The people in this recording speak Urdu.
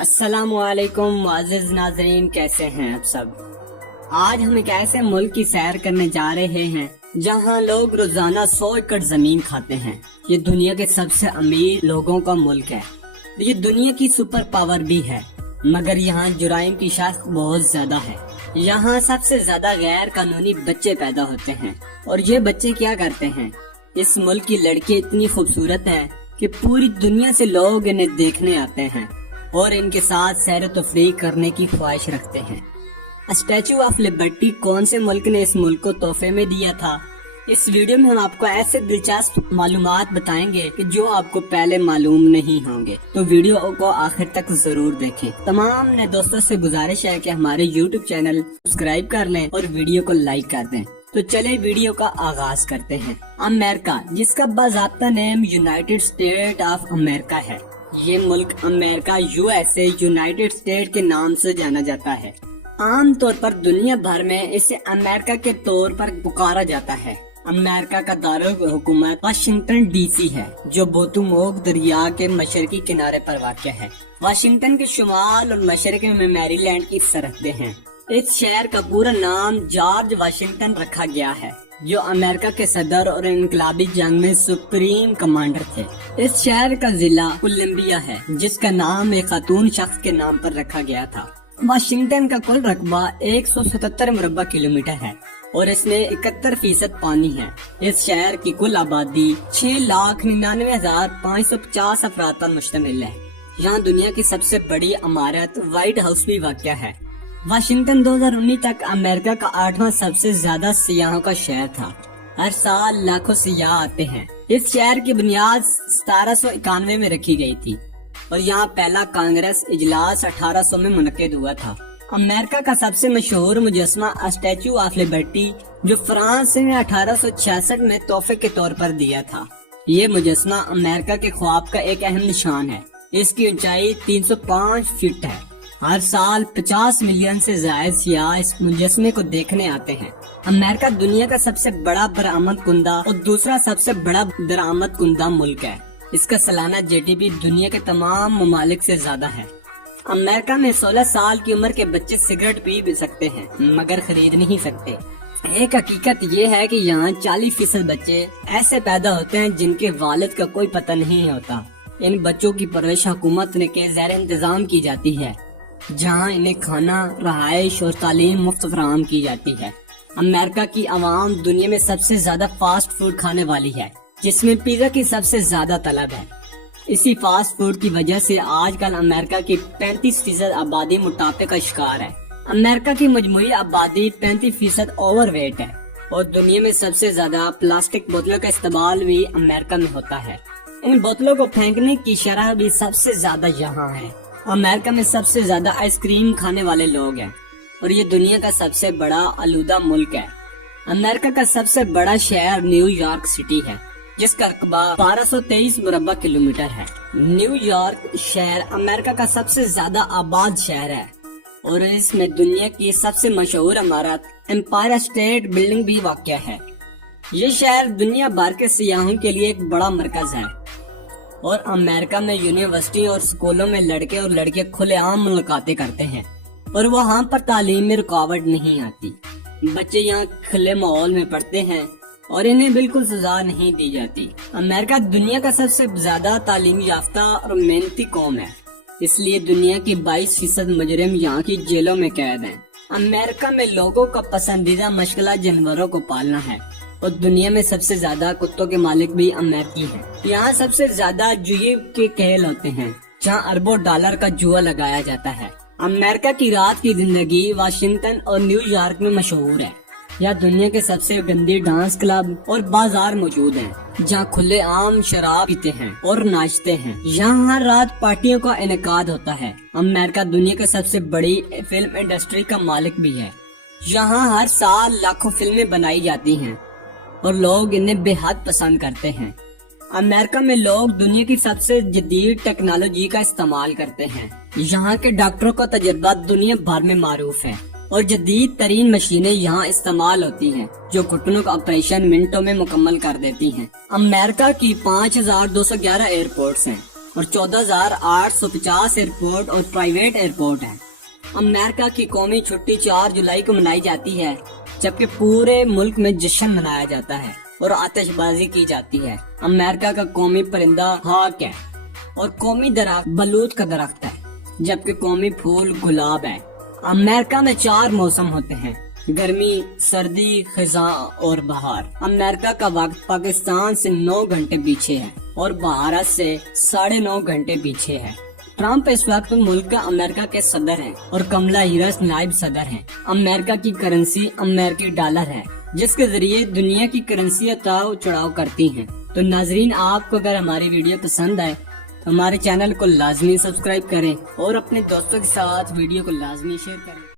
السلام علیکم معزز ناظرین، کیسے ہیں آپ سب؟ آج ہم ایک ایسے ملک کی سیر کرنے جا رہے ہیں جہاں لوگ روزانہ 100 ایکڑ زمین کھاتے ہیں۔ یہ دنیا کے سب سے امیر لوگوں کا ملک ہے۔ یہ دنیا کی سپر پاور بھی ہے، مگر یہاں جرائم کی شرح بہت زیادہ ہے۔ یہاں سب سے زیادہ غیر قانونی بچے پیدا ہوتے ہیں، اور یہ بچے کیا کرتے ہیں؟ اس ملک کی لڑکی اتنی خوبصورت ہے کہ پوری دنیا سے لوگ انہیں دیکھنے آتے ہیں اور ان کے ساتھ سیر و تفریح کرنے کی خواہش رکھتے ہیں۔ اسٹیچو آف لبرٹی کون سے ملک نے اس ملک کو تحفے میں دیا تھا؟ اس ویڈیو میں ہم آپ کو ایسے دلچسپ معلومات بتائیں گے کہ جو آپ کو پہلے معلوم نہیں ہوں گے، تو ویڈیو کو آخر تک ضرور دیکھیں۔ تمام نے دوستوں سے گزارش ہے کہ ہمارے یوٹیوب چینل سبسکرائب کر لیں اور ویڈیو کو لائک کر دیں۔ تو چلے ویڈیو کا آغاز کرتے ہیں۔ امریکہ، جس کا باضابطہ نیم یونائٹڈ اسٹیٹ آف امریکہ ہے، یہ ملک امریکہ USA یونائٹڈ اسٹیٹ کے نام سے جانا جاتا ہے۔ عام طور پر دنیا بھر میں اسے امریکہ کے طور پر پکارا جاتا ہے۔ امریکہ کا دارالحکومت واشنگٹن DC ہے، جو پوتوموک دریا کے مشرقی کنارے پر واقع ہے۔ واشنگٹن کے شمال اور مشرق میں میری لینڈ کی سرحدیں ہیں۔ اس شہر کا پورا نام جارج واشنگٹن رکھا گیا ہے، جو امریکہ کے صدر اور انقلابی جنگ میں سپریم کمانڈر تھے۔ اس شہر کا ضلع کولمبیا ہے، جس کا نام ایک خاتون شخص کے نام پر رکھا گیا تھا۔ واشنگٹن کا کل رقبہ 177 مربع کلومیٹر ہے اور اس میں 71% پانی ہے۔ اس شہر کی کل آبادی 6,99,550 افراد پر مشتمل ہے۔ یہاں دنیا کی سب سے بڑی عمارت وائٹ ہاؤس بھی واقع ہے۔ واشنگٹن 2019 تک امریکہ کا 8واں سب سے زیادہ سیاحوں کا شہر تھا۔ ہر سال لاکھوں سیاح آتے ہیں۔ اس شہر کی بنیاد 1791 میں رکھی گئی تھی اور یہاں پہلا کانگریس اجلاس 1800 میں منعقد ہوا تھا۔ امریکہ کا سب سے مشہور مجسمہ اسٹیچو آف لبرٹی، جو فرانس نے 1866 میں تحفے کے طور پر دیا تھا۔ یہ مجسمہ امریکہ کے خواب کا ایک اہم نشان ہے۔ اس کی اونچائی 305 فٹ ہے۔ ہر سال 50 ملین سے زائد سیاح اس مجسمے کو دیکھنے آتے ہیں۔ امریکہ دنیا کا سب سے بڑا برآمد کنندہ اور دوسرا سب سے بڑا درآمد کنندہ ملک ہے۔ اس کا سالانہ GDP دنیا کے تمام ممالک سے زیادہ ہے۔ امریکہ میں 16 سال کی عمر کے بچے سگریٹ پی بھی سکتے ہیں، مگر خرید نہیں سکتے۔ ایک حقیقت یہ ہے کہ یہاں 40% بچے ایسے پیدا ہوتے ہیں جن کے والد کا کوئی پتہ نہیں ہوتا۔ ان بچوں کی پرورش حکومت نے کے زیر انتظام کی جاتی ہے، جہاں انہیں کھانا، رہائش اور تعلیم مفت فراہم کی جاتی ہے۔ امریکہ کی عوام دنیا میں سب سے زیادہ فاسٹ فوڈ کھانے والی ہے، جس میں پیزا کی سب سے زیادہ طلب ہے۔ اسی فاسٹ فوڈ کی وجہ سے آج کل امریکہ کی 35% آبادی موٹاپے کا شکار ہے۔ امریکہ کی مجموعی آبادی 35% اوور ویٹ ہے، اور دنیا میں سب سے زیادہ پلاسٹک بوتلوں کا استعمال بھی امریکہ میں ہوتا ہے۔ ان بوتلوں کو پھینکنے کی شرح بھی سب سے زیادہ یہاں ہے۔ امریکہ میں سب سے زیادہ آئس کریم کھانے والے لوگ ہیں، اور یہ دنیا کا سب سے بڑا آلودہ ملک ہے۔ امریکہ کا سب سے بڑا شہر نیو یارک سٹی ہے، جس کا رقبہ 1223 مربع کلومیٹر ہے۔ نیو یارک شہر امریکہ کا سب سے زیادہ آباد شہر ہے، اور اس میں دنیا کی سب سے مشہور عمارت امپائر اسٹیٹ بلڈنگ بھی واقع ہے۔ یہ شہر دنیا بھر کے سیاحوں کے لیے ایک بڑا مرکز ہے، اور امریکہ میں یونیورسٹی اور اسکولوں میں لڑکے اور لڑکیاں کھلے عام ملاقاتیں کرتے ہیں، اور وہاں پر تعلیم میں رکاوٹ نہیں آتی۔ بچے یہاں کھلے ماحول میں پڑھتے ہیں اور انہیں بالکل سزا نہیں دی جاتی۔ امریکہ دنیا کا سب سے زیادہ تعلیم یافتہ اور محنتی قوم ہے، اس لیے دنیا کی 22% مجرم یہاں کی جیلوں میں قید ہیں۔ امریکہ میں لوگوں کا پسندیدہ مشغلہ جانوروں کو پالنا ہے، اور دنیا میں سب سے زیادہ کتوں کے مالک بھی امریکی ہیں۔ یہاں سب سے زیادہ جوئے کے کھیل ہوتے ہیں، جہاں اربوں ڈالر کا جوا لگایا جاتا ہے۔ امریکہ کی رات کی زندگی واشنگٹن اور نیو یارک میں مشہور ہے۔ یہاں دنیا کے سب سے گندی ڈانس کلب اور بازار موجود ہیں، جہاں کھلے عام شراب پیتے ہیں اور ناچتے ہیں۔ یہاں ہر رات پارٹیوں کا انعقاد ہوتا ہے۔ امریکہ دنیا کے سب سے بڑی فلم انڈسٹری کا مالک بھی ہے۔ یہاں ہر سال لاکھوں فلمیں بنائی جاتی ہیں، اور لوگ انہیں بے حد پسند کرتے ہیں۔ امریکہ میں لوگ دنیا کی سب سے جدید ٹیکنالوجی کا استعمال کرتے ہیں۔ یہاں کے ڈاکٹروں کا تجربہ دنیا بھر میں معروف ہے، اور جدید ترین مشینیں یہاں استعمال ہوتی ہیں، جو گھٹنوں کا آپریشن منٹوں میں مکمل کر دیتی ہیں۔ امریکہ کی 5211 ایئرپورٹس ہیں، اور 14,850 ایئرپورٹ اور پرائیویٹ ایئرپورٹ ہیں۔ امریکہ کی قومی چھٹی 4 جولائی کو منائی جاتی ہے، جبکہ پورے ملک میں جشن منایا جاتا ہے اور آتش بازی کی جاتی ہے۔ امریکہ کا قومی پرندہ ہاک ہے اور قومی درخت بلوط کا درخت ہے، جبکہ قومی پھول گلاب ہے۔ امریکہ میں 4 موسم ہوتے ہیں: گرمی، سردی، خزاں اور بہار۔ امریکہ کا وقت پاکستان سے 9 گھنٹے پیچھے ہے اور بھارت سے 9.5 گھنٹے پیچھے ہے۔ ٹرمپ اس وقت ملک کا امریکہ کے صدر ہیں اور کملا ہیرس نائب صدر ہیں۔ امریکہ کی کرنسی امریکی ڈالر ہے، جس کے ذریعے دنیا کی کرنسیاں اتاؤ چڑھاؤ کرتی ہیں۔ تو ناظرین، آپ کو اگر ہماری ویڈیو پسند آئے تو ہمارے چینل کو لازمی سبسکرائب کریں اور اپنے دوستوں کے ساتھ ویڈیو کو لازمی شیئر کریں۔